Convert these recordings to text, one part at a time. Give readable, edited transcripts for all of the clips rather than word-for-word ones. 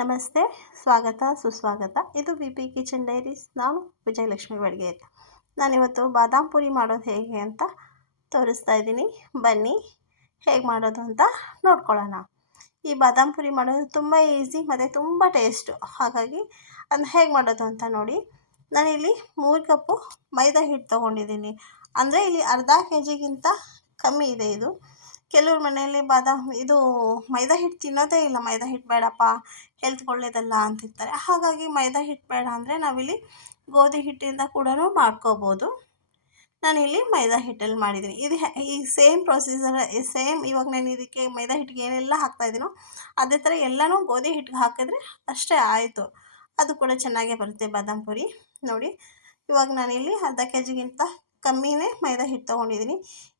ನಮಸ್ತೆ, ಸ್ವಾಗತ ಸುಸ್ವಾಗತ. ಇದು ಬಿ ಪಿ ಕಿಚನ್ ಡೈರೀಸ್. ನಾನು ವಿಜಯಲಕ್ಷ್ಮಿ ಬಡ್ಗೆ. ನಾನಿವತ್ತು ಬಾದಾಮ್ ಪುರಿ ಮಾಡೋದು ಹೇಗೆ ಅಂತ ತೋರಿಸ್ತಾ ಇದ್ದೀನಿ. ಬನ್ನಿ ಹೇಗೆ ಮಾಡೋದು ಅಂತ ನೋಡ್ಕೊಳ್ಳೋಣ. ಈ ಬಾದಾಮ್ ಪುರಿ ಮಾಡೋದು ತುಂಬ ಈಸಿ ಮತ್ತು ತುಂಬ ಟೇಸ್ಟು. ಹಾಗಾಗಿ ಅದನ್ನ ಹೇಗೆ ಮಾಡೋದು ಅಂತ ನೋಡಿ. ನಾನಿಲ್ಲಿ 3 ಕಪ್ಪು ಮೈದಾ ಹಿಟ್ಟು ತೊಗೊಂಡಿದ್ದೀನಿ. ಅಂದರೆ ಇಲ್ಲಿ ಅರ್ಧ kg ಕಮ್ಮಿ ಇದೆ ಇದು. ಕೆಲವ್ರ ಮನೆಯಲ್ಲಿ ಇದು ಮೈದಾ ಹಿಟ್ಟು ತಿನ್ನೋದೇ ಇಲ್ಲ, ಮೈದಾ ಹಿಟ್ಟು ಬೇಡಪ್ಪ, ಹೆಲ್ತ್ಗೆ ಒಳ್ಳೆಯದಲ್ಲ ಅಂತಿರ್ತಾರೆ. ಹಾಗಾಗಿ ಮೈದಾ ಹಿಟ್ಟು ಬೇಡ ಅಂದರೆ ನಾವಿಲ್ಲಿ ಗೋಧಿ ಹಿಟ್ಟಿಂದ ಕೂಡ ಮಾಡ್ಕೋಬೋದು. ನಾನಿಲ್ಲಿ ಮೈದಾ ಹಿಟ್ಟಲ್ಲಿ ಮಾಡಿದ್ದೀನಿ. ಇದು ಈ ಸೇಮ್ ಪ್ರೊಸೀಜರ್ ಸೇಮ್. ಇವಾಗ ನಾನು ಇದಕ್ಕೆ ಮೈದಾ ಹಿಟ್ಟಿಗೆ ಏನೆಲ್ಲ ಹಾಕ್ತಾಯಿದ್ದೀನೋ ಅದೇ ಥರ ಎಲ್ಲನೂ ಗೋಧಿ ಹಿಟ್ಟಿಗೆ ಹಾಕಿದ್ರೆ ಅಷ್ಟೇ ಆಯಿತು. ಅದು ಕೂಡ ಚೆನ್ನಾಗೇ ಬರುತ್ತೆ ಬಾದಾಮ್ ಪುರಿ. ನೋಡಿ, ಇವಾಗ ನಾನಿಲ್ಲಿ ಅರ್ಧ kg ಕಮ್ಮಿನೇ ಮೈದಾ ಹಿಟ್ಟು ತೊಗೊಂಡಿದ್ದೀನಿ.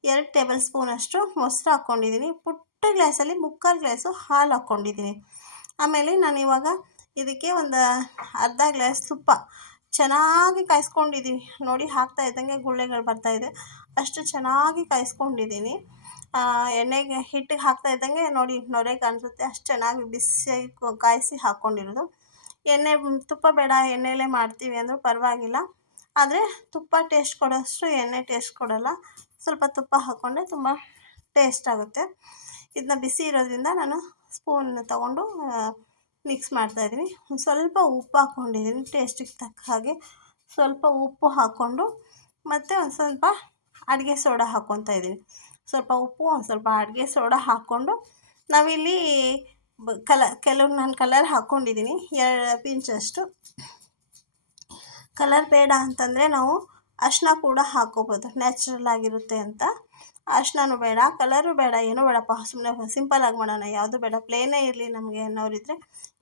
2 ಟೇಬಲ್ ಸ್ಪೂನಷ್ಟು ಮೊಸರು ಹಾಕ್ಕೊಂಡಿದ್ದೀನಿ. ಪುಟ್ಟ ಗ್ಲಾಸಲ್ಲಿ 3/4 ಗ್ಲಾಸು ಹಾಲು ಹಾಕ್ಕೊಂಡಿದ್ದೀನಿ. ಆಮೇಲೆ ನಾನಿವಾಗ ಇದಕ್ಕೆ ಒಂದು ಅರ್ಧ ಗ್ಲಾಸ್ ತುಪ್ಪ ಚೆನ್ನಾಗಿ ಕಾಯಿಸ್ಕೊಂಡಿದ್ದೀನಿ. ನೋಡಿ, ಹಾಕ್ತಾ ಇದ್ದಂಗೆ ಗುಳ್ಳೆಗಳು ಬರ್ತಾಯಿದೆ, ಅಷ್ಟು ಚೆನ್ನಾಗಿ ಕಾಯಿಸ್ಕೊಂಡಿದ್ದೀನಿ. ಎಣ್ಣೆಗೆ ಹಿಟ್ಟಿಗೆ ಹಾಕ್ತಾ ಇದ್ದಂಗೆ ನೋಡಿ ನೊರೆ ಕಾಣಿಸುತ್ತೆ, ಅಷ್ಟು ಚೆನ್ನಾಗಿ ಬಿಸಿಯಾಗಿ ಕಾಯಿಸಿ ಹಾಕ್ಕೊಂಡಿರೋದು. ತುಪ್ಪ ಬೇಡ, ಎಣ್ಣೆಯಲ್ಲೇ ಮಾಡ್ತೀವಿ ಅಂದರೂ ಪರವಾಗಿಲ್ಲ. ಆದರೆ ತುಪ್ಪ ಟೇಸ್ಟ್ ಕೊಡೋಷ್ಟು ಎಣ್ಣೆ ಟೇಸ್ಟ್ ಕೊಡೋಲ್ಲ. ಸ್ವಲ್ಪ ತುಪ್ಪ ಹಾಕ್ಕೊಂಡ್ರೆ ತುಂಬ ಟೇಸ್ಟ್ ಆಗುತ್ತೆ. ಇದನ್ನ ಬಿಸಿ ಇರೋದ್ರಿಂದ ನಾನು ಸ್ಪೂನ್ ತೊಗೊಂಡು ಮಿಕ್ಸ್ ಮಾಡ್ತಾಯಿದ್ದೀನಿ. ಒಂದು ಸ್ವಲ್ಪ ಉಪ್ಪು ಹಾಕ್ಕೊಂಡಿದ್ದೀನಿ, ಟೇಸ್ಟಿಗೆ ತಕ್ಕ ಹಾಗೆ ಸ್ವಲ್ಪ ಉಪ್ಪು ಹಾಕ್ಕೊಂಡು, ಮತ್ತು ಒಂದು ಸ್ವಲ್ಪ ಅಡುಗೆ ಸೋಡಾ ಹಾಕ್ಕೊತಾ ಇದ್ದೀನಿ. ಸ್ವಲ್ಪ ಉಪ್ಪು, ಒಂದು ಸ್ವಲ್ಪ ಅಡುಗೆ ಸೋಡಾ ಹಾಕ್ಕೊಂಡು ನಾವಿಲ್ಲಿ ನಾನು ಕಲರ್ ಹಾಕ್ಕೊಂಡಿದ್ದೀನಿ 2 ಪಿಂಚಷ್ಟು. ಕಲರ್ ಬೇಡ ಅಂತಂದರೆ ನಾವು ಅರಿಶಿನ ಕೂಡ ಹಾಕ್ಕೋಬೋದು, ನ್ಯಾಚುರಲ್ ಆಗಿರುತ್ತೆ ಅಂತ. ಅರಿಶಿನೂ ಬೇಡ, ಕಲರು ಬೇಡ, ಏನೂ ಬೇಡಪ್ಪ, ಸುಮ್ಮನೆ ಸಿಂಪಲ್ಲಾಗಿ ಮಾಡೋಣ, ಯಾವುದು ಬೇಡ, ಪ್ಲೇನೇ ಇರಲಿ ನಮಗೆ ಅನ್ನೋರಿದ್ದರೆ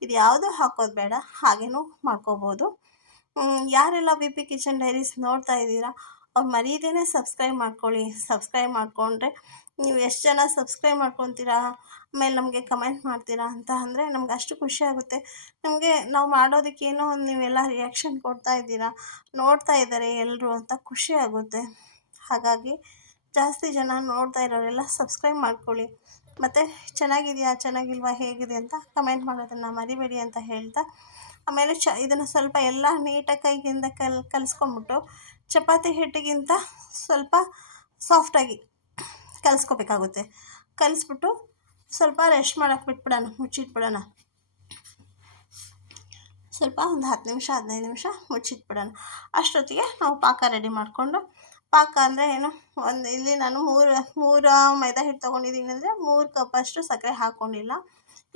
ಇದು ಯಾವುದೂ ಹಾಕೋದು ಬೇಡ, ಹಾಗೇನೂ ಮಾಡ್ಕೋಬೋದು. ಯಾರೆಲ್ಲ ಬಿ ಪಿ ಕಿಚನ್ ಡೈರೀಸ್ ನೋಡ್ತಾ ಇದ್ದೀರಾ ಅವ್ರು ಮರೀದೇನೆ ಸಬ್ಸ್ಕ್ರೈಬ್ ಮಾಡ್ಕೊಳ್ಳಿ. ಸಬ್ಸ್ಕ್ರೈಬ್ ಮಾಡಿಕೊಂಡ್ರೆ ನೀವು ಎಷ್ಟು ಜನ ಸಬ್ಸ್ಕ್ರೈಬ್ ಮಾಡ್ಕೊತೀರಾ, ಆಮೇಲೆ ನಮಗೆ ಕಮೆಂಟ್ ಮಾಡ್ತೀರಾ ಅಂತ ಅಂದರೆ ನಮ್ಗೆ ಅಷ್ಟು ಖುಷಿ ಆಗುತ್ತೆ. ನಮಗೆ ನಾವು ಮಾಡೋದಕ್ಕೇನೋ ನೀವೆಲ್ಲ ರಿಯಾಕ್ಷನ್ ಕೊಡ್ತಾ ಇದ್ದೀರಾ, ನೋಡ್ತಾ ಇದ್ದಾರೆ ಎಲ್ಲರೂ ಅಂತ ಖುಷಿ ಆಗುತ್ತೆ. ಹಾಗಾಗಿ ಜಾಸ್ತಿ ಜನ ನೋಡ್ತಾ ಇರೋರೆಲ್ಲ ಸಬ್ಸ್ಕ್ರೈಬ್ ಮಾಡ್ಕೊಳ್ಳಿ. ಮತ್ತು ಚೆನ್ನಾಗಿದೆಯಾ, ಚೆನ್ನಾಗಿಲ್ವಾ, ಹೇಗಿದೆ ಅಂತ ಕಮೆಂಟ್ ಮಾಡೋದನ್ನು ಮರಿಬೇಡಿ ಅಂತ ಹೇಳ್ತಾ, ಆಮೇಲೆ ಇದನ್ನು ಸ್ವಲ್ಪ ಎಲ್ಲ ನೀಟಾಗಿ ಕೈಯಿಂದ ಕಲಿಸ್ಕೊಂಬಿಟ್ಟು ಚಪಾತಿ ಹಿಟ್ಟಿಗಿಂತ ಸ್ವಲ್ಪ ಸಾಫ್ಟಾಗಿ ಕಲಿಸ್ಕೋಬೇಕಾಗುತ್ತೆ. ಕಲಿಸ್ಬಿಟ್ಟು ಸ್ವಲ್ಪ ರೆಸ್ಟ್ ಮಾಡೋಕ್ಕೆ ಬಿಟ್ಬಿಡೋಣ, ಮುಚ್ಚಿಟ್ಬಿಡೋಣ. ಸ್ವಲ್ಪ ಒಂದು 10 ನಿಮಿಷ 15 ನಿಮಿಷ ಮುಚ್ಚಿಟ್ಬಿಡೋಣ. ಅಷ್ಟೊತ್ತಿಗೆ ನಾವು ಪಾಕ ರೆಡಿ ಮಾಡಿಕೊಂಡು, ಪಾಕ ಅಂದರೆ ಏನು, ಇಲ್ಲಿ ನಾನು ಮೂರು ಮೈದಾ ಹಿಟ್ಟು ತೊಗೊಂಡಿದ್ದೀನಿ ಅಂದರೆ 3 ಕಪ್ಪಷ್ಟು ಸಕ್ಕರೆ ಹಾಕ್ಕೊಂಡಿಲ್ಲ,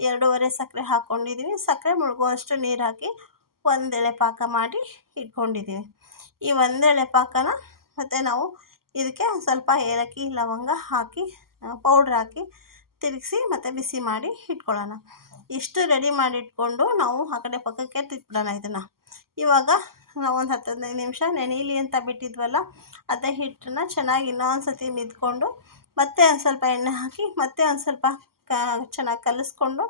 2.5 ಸಕ್ಕರೆ ಹಾಕ್ಕೊಂಡಿದ್ದೀನಿ. ಸಕ್ಕರೆ ಮುಳುಗುವಷ್ಟು ನೀರು ಹಾಕಿ 1 ಎಳೆ ಪಾಕ ಮಾಡಿ ಇಟ್ಕೊಂಡಿದ್ದೀನಿ. ಈ 1 ಎಳೆ ಪಾಕನ ಮತ್ತು ನಾವು ಇದಕ್ಕೆ ಒಂದು ಸ್ವಲ್ಪ ಏಲಕ್ಕಿ ಲವಂಗ ಹಾಕಿ ಪೌಡ್ರ್ ಹಾಕಿ ತಿರುಗಿಸಿ ಮತ್ತು ಬಿಸಿ ಮಾಡಿ ಇಟ್ಕೊಳ್ಳೋಣ. ಇಷ್ಟು ರೆಡಿ ಮಾಡಿ ಇಟ್ಕೊಂಡು ನಾವು ಆ ಕಡೆ ಪಕ್ಕಕ್ಕೆ ತಿಟ್ಬಿಡೋಣ. ಇದನ್ನು ಇವಾಗ ನಾವು ಒಂದು 10-15 ನಿಮಿಷ ನೆನೀಲಿ ಅಂತ ಬಿಟ್ಟಿದ್ವಲ್ಲ, ಅದೇ ಹಿಟ್ಟನ್ನು ಚೆನ್ನಾಗಿ ಇನ್ನೊಂದು ಸತಿ ಮಿದ್ಕೊಂಡು ಮತ್ತೆ ಒಂದು ಸ್ವಲ್ಪ ಎಣ್ಣೆ ಹಾಕಿ ಮತ್ತೆ ಒಂದು ಸ್ವಲ್ಪ ಚೆನ್ನಾಗಿ ಕಲಿಸ್ಕೊಂಡು,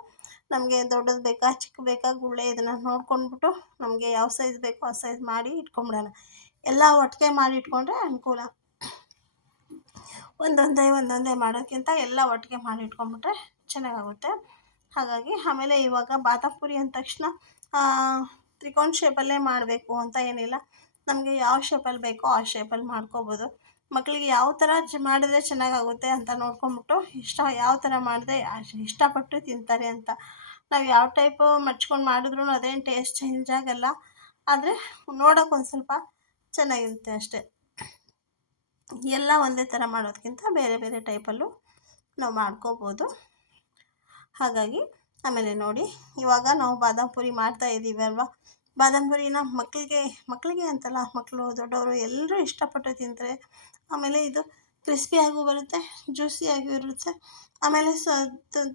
ನಮಗೆ ದೊಡ್ಡದು ಬೇಕಾ ಚಿಕ್ಕ ಬೇಕಾ ಗುಳ್ಳೆ ಇದನ್ನು ನೋಡ್ಕೊಂಡ್ಬಿಟ್ಟು ನಮಗೆ ಯಾವ ಸೈಜ್ ಬೇಕೋ ಆ ಸೈಜ್ ಮಾಡಿ ಇಟ್ಕೊಂಬಿಡೋಣ. ಎಲ್ಲ ಒಟ್ಟಿಗೆ ಮಾಡಿ ಇಟ್ಕೊಂಡ್ರೆ ಅನುಕೂಲ. ಒಂದೊಂದೇ ಮಾಡೋಕ್ಕಿಂತ ಎಲ್ಲ ಒಟ್ಟಿಗೆ ಮಾಡಿ ಇಟ್ಕೊಂಡ್ಬಿಟ್ರೆ ಚೆನ್ನಾಗಾಗುತ್ತೆ. ಹಾಗಾಗಿ ಆಮೇಲೆ ಇವಾಗ ಬಾದಾಮ್ ಪುರಿ ಅಂದ ತಕ್ಷಣ ತ್ರಿಕೋನ ಶೇಪಲ್ಲೇ ಮಾಡಬೇಕು ಅಂತ ಏನಿಲ್ಲ, ನಮಗೆ ಯಾವ ಶೇಪಲ್ಲಿ ಬೇಕೋ ಆ ಶೇಪಲ್ಲಿ ಮಾಡ್ಕೋಬೋದು. ಮಕ್ಕಳಿಗೆ ಯಾವ ಥರ ಮಾಡಿದ್ರೆ ಚೆನ್ನಾಗಾಗುತ್ತೆ ಅಂತ ನೋಡ್ಕೊಂಬಿಟ್ಟು ಯಾವ ಥರ ಮಾಡಿದ್ರೆ ಇಷ್ಟಪಟ್ಟು ತಿಂತಾರೆ ಅಂತ. ನಾವು ಯಾವ ಟೈಪು ಮಡ್ಚ್ಕೊಂಡು ಮಾಡಿದ್ರೂ ಅದೇನು ಟೇಸ್ಟ್ ಚೇಂಜ್ ಆಗೋಲ್ಲ, ಆದರೆ ನೋಡೋಕೆ ಒಂದು ಸ್ವಲ್ಪ ಚೆನ್ನಾಗಿರುತ್ತೆ ಅಷ್ಟೇ. ಎಲ್ಲ ಒಂದೇ ಥರ ಮಾಡೋದಕ್ಕಿಂತ ಬೇರೆ ಬೇರೆ ಟೈಪಲ್ಲೂ ನಾವು ಮಾಡ್ಕೋಬೋದು. ಹಾಗಾಗಿ ಆಮೇಲೆ ನೋಡಿ, ಇವಾಗ ನಾವು ಬಾದಾಮ್ ಪುರಿ ಮಾಡ್ತಾ ಇದ್ದೀವಿ ಅಲ್ವಾ. ಬಾದಾಮ್ ಪುರಿನ ಮಕ್ಕಳಿಗೆ ಅಂತಲ್ಲ, ಮಕ್ಕಳು ದೊಡ್ಡವರು ಎಲ್ಲರೂ ಇಷ್ಟಪಟ್ಟು ತಿಂತಾರೆ. ಆಮೇಲೆ ಇದು ಕ್ರಿಸ್ಪಿಯಾಗೂ ಬರುತ್ತೆ, ಜ್ಯೂಸಿಯಾಗೂ ಇರುತ್ತೆ. ಆಮೇಲೆ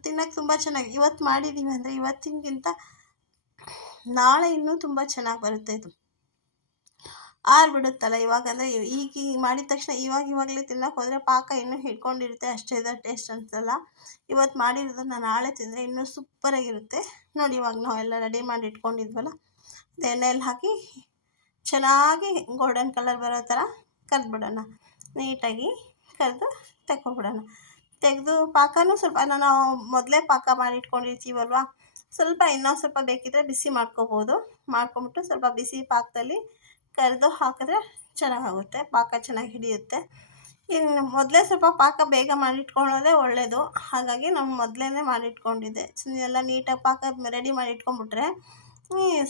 ತಿನ್ನೋಕ್ಕೆ ತುಂಬ ಚೆನ್ನಾಗಿ, ಇವತ್ತು ಮಾಡಿದ್ದೀವಿ ಅಂದರೆ ಇವತ್ತಿನಗಿಂತ ನಾಳೆ ಇನ್ನೂ ತುಂಬ ಚೆನ್ನಾಗಿ ಬರುತ್ತೆ. ಇದು ಆರ್ಬಿಡುತ್ತಲ್ಲ ಇವಾಗ, ಅಂದರೆ ಈಗ ಮಾಡಿದ ತಕ್ಷಣ ಇವಾಗಲೇ ತಿನ್ನೋಕೆ ಹೋದರೆ ಪಾಕ ಇನ್ನೂ ಹಿಡ್ಕೊಂಡಿರುತ್ತೆ, ಅಷ್ಟೇ ಇದೆ ಟೇಸ್ಟ್ ಅನಿಸಲ್ಲ. ಇವತ್ತು ಮಾಡಿರೋದನ್ನು ನಾಳೆ ತಿಂದರೆ ಇನ್ನೂ ಸೂಪರಾಗಿರುತ್ತೆ. ನೋಡಿ, ಇವಾಗ ನಾವೆಲ್ಲ ರೆಡಿ ಮಾಡಿ ಇಟ್ಕೊಂಡಿದ್ವಲ್ಲ, ಅದು ಎಣ್ಣೆಯಲ್ಲಿ ಹಾಕಿ ಚೆನ್ನಾಗಿ ಗೋಲ್ಡನ್ ಕಲರ್ ಬರೋ ಥರ ಕರೆದ್ಬಿಡೋಣ. ನೀಟಾಗಿ ಕರೆದು ತೆಕ್ಕೊಬಿಡೋಣ. ತೆಗೆದು ಪಾಕನೂ ಸ್ವಲ್ಪ ನಾವು ಮೊದಲೇ ಪಾಕ ಮಾಡಿ ಇಟ್ಕೊಂಡಿರ್ತೀವಲ್ವ, ಸ್ವಲ್ಪ ಇನ್ನೊಂದು ಸ್ವಲ್ಪ ಬೇಕಿದ್ದರೆ ಬಿಸಿ ಮಾಡ್ಕೋಬೋದು. ಮಾಡ್ಕೊಂಬಿಟ್ಟು ಸ್ವಲ್ಪ ಬಿಸಿ ಪಾಕದಲ್ಲಿ ಕರೆದು ಹಾಕಿದ್ರೆ ಚೆನ್ನಾಗಾಗುತ್ತೆ, ಪಾಕ ಚೆನ್ನಾಗಿ ಹಿಡಿಯುತ್ತೆ. ಇನ್ನು ಮೊದಲೇ ಸ್ವಲ್ಪ ಪಾಕ ಬೇಗ ಮಾಡಿಟ್ಕೊಳ್ಳೋದೇ ಒಳ್ಳೆಯದು. ಹಾಗಾಗಿ ನಾನು ಮೊದಲೇ ಮಾಡಿಟ್ಕೊಂಡಿದ್ದೆ. ಎಲ್ಲ ನೀಟಾಗಿ ಪಾಕ ರೆಡಿ ಮಾಡಿ ಇಟ್ಕೊಂಡ್ಬಿಟ್ರೆ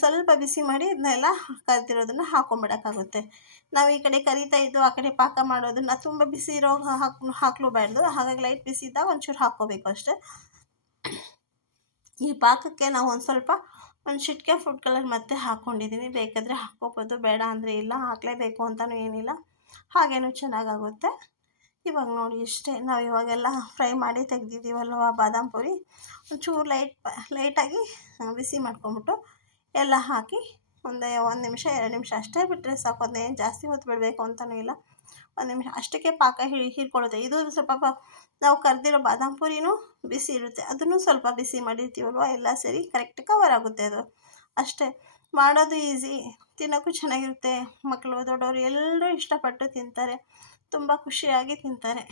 ಸ್ವಲ್ಪ ಬಿಸಿ ಮಾಡಿ ಇದನ್ನೆಲ್ಲ ಕರೆದಿರೋದನ್ನು ಹಾಕ್ಕೊಂಬಿಡೋಕ್ಕಾಗುತ್ತೆ. ನಾವು ಈ ಕಡೆ ಕರಿತಾ ಇದ್ದು ಆ ಕಡೆ ಪಾಕ ಮಾಡೋದನ್ನು ತುಂಬ ಬಿಸಿ ಇರೋ ಹಾಕಲೂಬಾರ್ದು. ಹಾಗಾಗಿ ಲೈಟ್ ಬಿಸಿ ಇದ್ದಾಗ ಒಂಚೂರು ಹಾಕ್ಕೋಬೇಕು ಅಷ್ಟೇ. ಈ ಪಾಕಕ್ಕೆ ನಾವು ಒಂದು ಚಿಟಿಕೆ ಫುಡ್ ಕಲರ್ ಮತ್ತೆ ಹಾಕ್ಕೊಂಡಿದ್ದೀನಿ. ಬೇಕಾದರೆ ಹಾಕ್ಕೋಬೋದು, ಬೇಡ ಅಂದರೆ ಇಲ್ಲ, ಹಾಕಲೇಬೇಕು ಅಂತಲೂ ಏನಿಲ್ಲ, ಹಾಗೇನೂ ಚೆನ್ನಾಗಾಗುತ್ತೆ. ಇವಾಗ ನೋಡಿ ಇಷ್ಟೇ. ನಾವು ಇವಾಗೆಲ್ಲ ಫ್ರೈ ಮಾಡಿ ತೆಗೆದಿದ್ದೀವಲ್ವ ಬಾದಾಮ್ ಪುರಿ, ಒಂಚೂರು ಲೈಟಾಗಿ ಬಿಸಿ ಮಾಡ್ಕೊಂಬಿಟ್ಟು ಎಲ್ಲ ಹಾಕಿ ಒಂದು ನಿಮಿಷ 2 ನಿಮಿಷ ಅಷ್ಟೇ ಬಿಟ್ಟರೆ ಸಾಕು. ಅದನ್ನೇನು ಜಾಸ್ತಿ ಹೊತ್ತು ಬಿಡಬೇಕು ಅಂತಲೂ ಇಲ್ಲ, 1 ನಿಮಿಷ ಅಷ್ಟಕ್ಕೆ ಪಾಕ ಹೀರ್ಕೊಳ್ಳುತ್ತೆ. ಇದು ಸ್ವಲ್ಪ ನಾವು ಕರೆದಿರೋ ಬಾದಾಮ್ ಪುರಿನೂ ಬಿಸಿ ಇರುತ್ತೆ, ಅದನ್ನು ಸ್ವಲ್ಪ ಬಿಸಿ ಮಾಡಿರ್ತೀವಲ್ವ, ಎಲ್ಲ ಸೇರಿ ಕರೆಕ್ಟ್ ಕವರ್ ಆಗುತ್ತೆ ಅದು. ಅಷ್ಟೇ, ಮಾಡೋದು ಈಸಿ, ತಿನ್ನೋಕ್ಕೂ ಚೆನ್ನಾಗಿರುತ್ತೆ. ಮಕ್ಕಳು ದೊಡ್ಡವರು ಎಲ್ಲರೂ ಇಷ್ಟಪಟ್ಟು ತಿಂತಾರೆ, ತುಂಬ ಖುಷಿಯಾಗಿ ತಿಂತಾರೆ.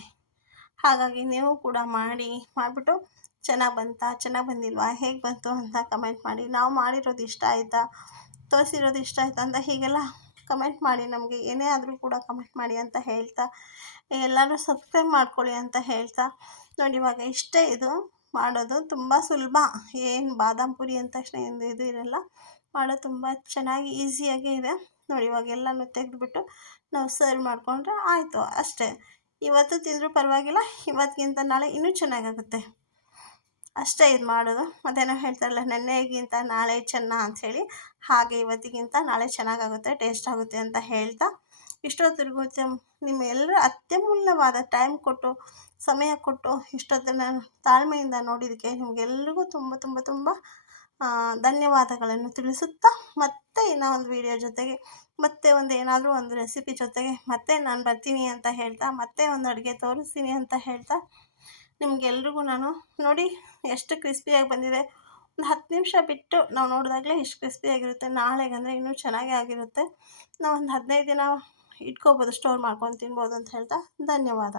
ಹಾಗಾಗಿ ನೀವು ಕೂಡ ಮಾಡಿಬಿಟ್ಟು ಚೆನ್ನಾಗಿ ಬಂದಿಲ್ವಾ, ಹೇಗೆ ಬಂತು ಅಂತ ಕಮೆಂಟ್ ಮಾಡಿ. ನಾವು ಮಾಡಿರೋದು ಇಷ್ಟ ಆಯಿತಾ, ತೋರಿಸಿರೋದು ಇಷ್ಟ ಆಯಿತಾ ಅಂತ ಹೀಗೆಲ್ಲ ಕಮೆಂಟ್ ಮಾಡಿ. ನಮಗೆ ಏನೇ ಆದರೂ ಕೂಡ ಕಮೆಂಟ್ ಮಾಡಿ ಅಂತ ಹೇಳ್ತಾ, ಎಲ್ಲರೂ ಸಬ್ಸ್ಕ್ರೈಬ್ ಮಾಡ್ಕೊಳ್ಳಿ ಅಂತ ಹೇಳ್ತಾ, ನೋಡಿ ಇವಾಗ ಇಷ್ಟೇ. ಇದು ಮಾಡೋದು ತುಂಬ ಸುಲಭ, ಏನು ಬಾದಾಮ್ ಪುರಿ ಅಂದ ತಕ್ಷಣ ಇದು ಇರಲ್ಲ, ಮಾಡೋದು ತುಂಬ ಚೆನ್ನಾಗಿ ಈಸಿಯಾಗೇ ಇದೆ. ನೋಡಿ ಇವಾಗ ಎಲ್ಲನೂ ತೆಗೆದುಬಿಟ್ಟು ನಾವು ಸರ್ವ್ ಮಾಡಿಕೊಂಡ್ರೆ ಆಯಿತು ಅಷ್ಟೇ. ಇವತ್ತು ತಿಂದರೂ ಪರವಾಗಿಲ್ಲ, ಇವತ್ತಿಗಿಂತ ನಾಳೆ ಇನ್ನೂ ಚೆನ್ನಾಗಾಗುತ್ತೆ ಅಷ್ಟೇ. ಇದು ಮಾಡೋದು ಮತ್ತೇನೋ ಹೇಳ್ತಾರಲ್ಲ, ನೆನ್ನೆಗಿಂತ ನಾಳೆ ಚೆನ್ನ ಅಂಥೇಳಿ, ಹಾಗೆ ಇವತ್ತಿಗಿಂತ ನಾಳೆ ಚೆನ್ನಾಗಾಗುತ್ತೆ, ಟೇಸ್ಟ್ ಆಗುತ್ತೆ ಅಂತ ಹೇಳ್ತಾ, ಇಷ್ಟೊತ್ತಿಗೂ ನಿಮ್ಮೆಲ್ಲರ ಅತ್ಯಮೂಲ್ಯವಾದ ಟೈಮ್ ಕೊಟ್ಟು, ಸಮಯ ಕೊಟ್ಟು, ಇಷ್ಟೊತ್ತನ್ನು ತಾಳ್ಮೆಯಿಂದ ನೋಡಿದ್ದಕ್ಕೆ ನಿಮಗೆಲ್ರಿಗೂ ತುಂಬ ತುಂಬ ತುಂಬ ಧನ್ಯವಾದಗಳನ್ನು ತಿಳಿಸುತ್ತಾ, ಮತ್ತೆ ಇನ್ನೂ ಒಂದು ವಿಡಿಯೋ ಜೊತೆಗೆ, ಮತ್ತೆ ಏನಾದರೂ ಒಂದು ರೆಸಿಪಿ ಜೊತೆಗೆ ಮತ್ತೆ ನಾನು ಬರ್ತೀನಿ ಅಂತ ಹೇಳ್ತಾ, ಮತ್ತೆ ಒಂದು ಅಡುಗೆ ತೋರಿಸ್ತೀನಿ ಅಂತ ಹೇಳ್ತಾ, ನಿಮಗೆಲ್ರಿಗೂ ನಾನು ನೋಡಿ ಎಷ್ಟು ಕ್ರಿಸ್ಪಿಯಾಗಿ ಬಂದಿದೆ. ಒಂದು 10 ನಿಮಿಷ ಬಿಟ್ಟು ನಾವು ನೋಡಿದಾಗಲೇ ಇಷ್ಟು ಕ್ರಿಸ್ಪಿಯಾಗಿರುತ್ತೆ. ನಾಳೆಗಂದರೆ ಇನ್ನೂ ಚೆನ್ನಾಗೇ ಆಗಿರುತ್ತೆ. ನಾವು ಒಂದು 15 ದಿನ ಇಟ್ಕೋಬೋದು, ಸ್ಟೋರ್ ಮಾಡ್ಕೊಂಡು ತಿನ್ಬೋದು ಅಂತ ಹೇಳ್ತಾ ಧನ್ಯವಾದ.